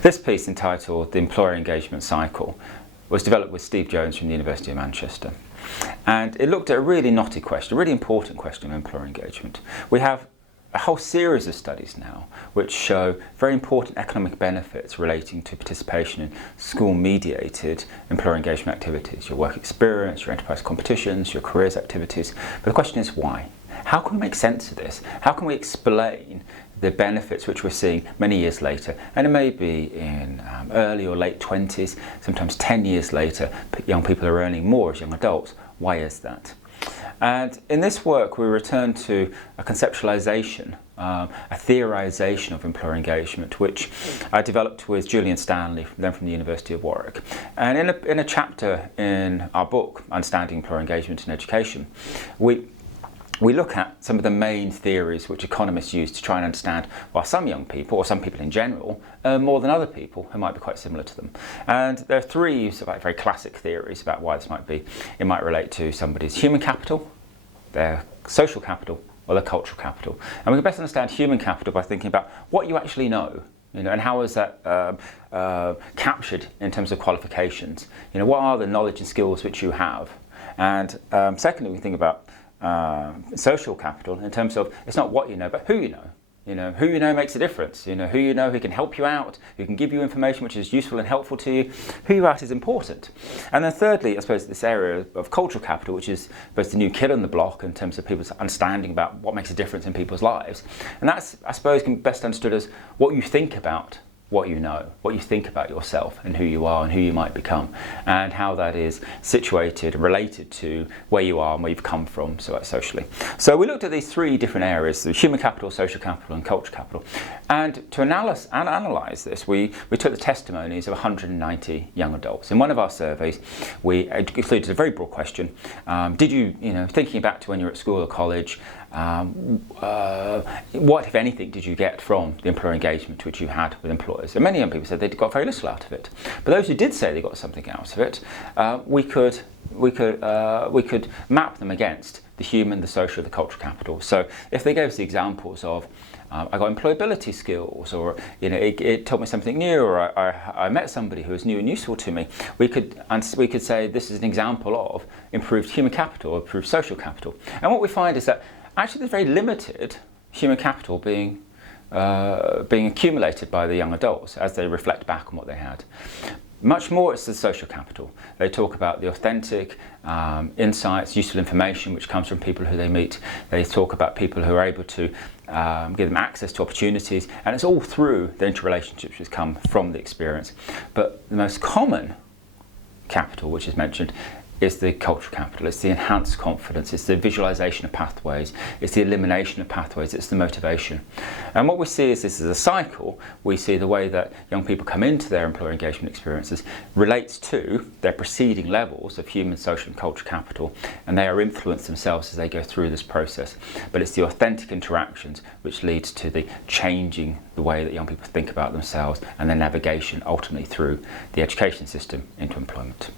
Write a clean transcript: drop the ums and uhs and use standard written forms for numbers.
This piece, entitled The Employer Engagement Cycle, was developed with Steve Jones from the University of Manchester. And it looked at a really knotty question, a really important question of employer engagement. We have a whole series of studies now which show very important economic benefits relating to participation in school-mediated employer engagement activities, your work experience, your enterprise competitions, your careers activities. But the question is why? How can we make sense of this? How can we explain the benefits which we're seeing many years later? And it may be in early or late 20s, sometimes 10 years later, young people are earning more as young adults. Why is that? And in this work we return to a conceptualization, a theorization of employer engagement, which I developed with Julian Stanley, then from the University of Warwick. And in a chapter in our book, Understanding Employer Engagement in Education, we look at some of the main theories which economists use to try and understand why some young people, or some people in general, earn more than other people who might be quite similar to them. And there are three sort of very classic theories about why this might be. It might relate to somebody's human capital, their social capital, or their cultural capital. And we can best understand human capital by thinking about what you actually know. And how is that captured in terms of qualifications? What are the knowledge and skills which you have? And secondly, we think about social capital in terms of it's not what you know, but who you know. Who you know makes a difference. Who you know who can help you out, who can give you information which is useful and helpful to you. Who you are is important. And then thirdly, I suppose this area of cultural capital, which is both the new kid on the block in terms of people's understanding about what makes a difference in people's lives. And that's, I suppose, can be best understood as what you think about what you know, what you think about yourself and who you are and who you might become, and how that is situated, related to where you are and where you've come from, so socially. So we looked at these three different areas, the human capital, social capital and culture capital. And to analyse this, we took the testimonies of 190 young adults. In one of our surveys, we included a very broad question. Did you, thinking back to when you were at school or college, what, if anything, did you get from the employer engagement which you had with employers? And many young people said they got very little out of it. But those who did say they got something out of it, we could map them against the human, the social, the cultural capital. So if they gave us the examples of I got employability skills, or it taught me something new, or I met somebody who was new and useful to me, we could say this is an example of improved human capital, improved social capital. And what we find is that actually there's very limited human capital being accumulated by the young adults as they reflect back on what they had. Much more it's the social capital. They talk about the authentic insights, useful information which comes from people who they meet. They talk about people who are able to give them access to opportunities, and it's all through the interrelationships which come from the experience. But the most common capital which is mentioned is the cultural capital. It's the enhanced confidence, it's the visualization of pathways, it's the elimination of pathways, it's the motivation. And what we see is this is a cycle. We see the way that young people come into their employer engagement experiences relates to their preceding levels of human, social and cultural capital, and they are influenced themselves as they go through this process. But it's the authentic interactions which leads to the changing the way that young people think about themselves and their navigation ultimately through the education system into employment.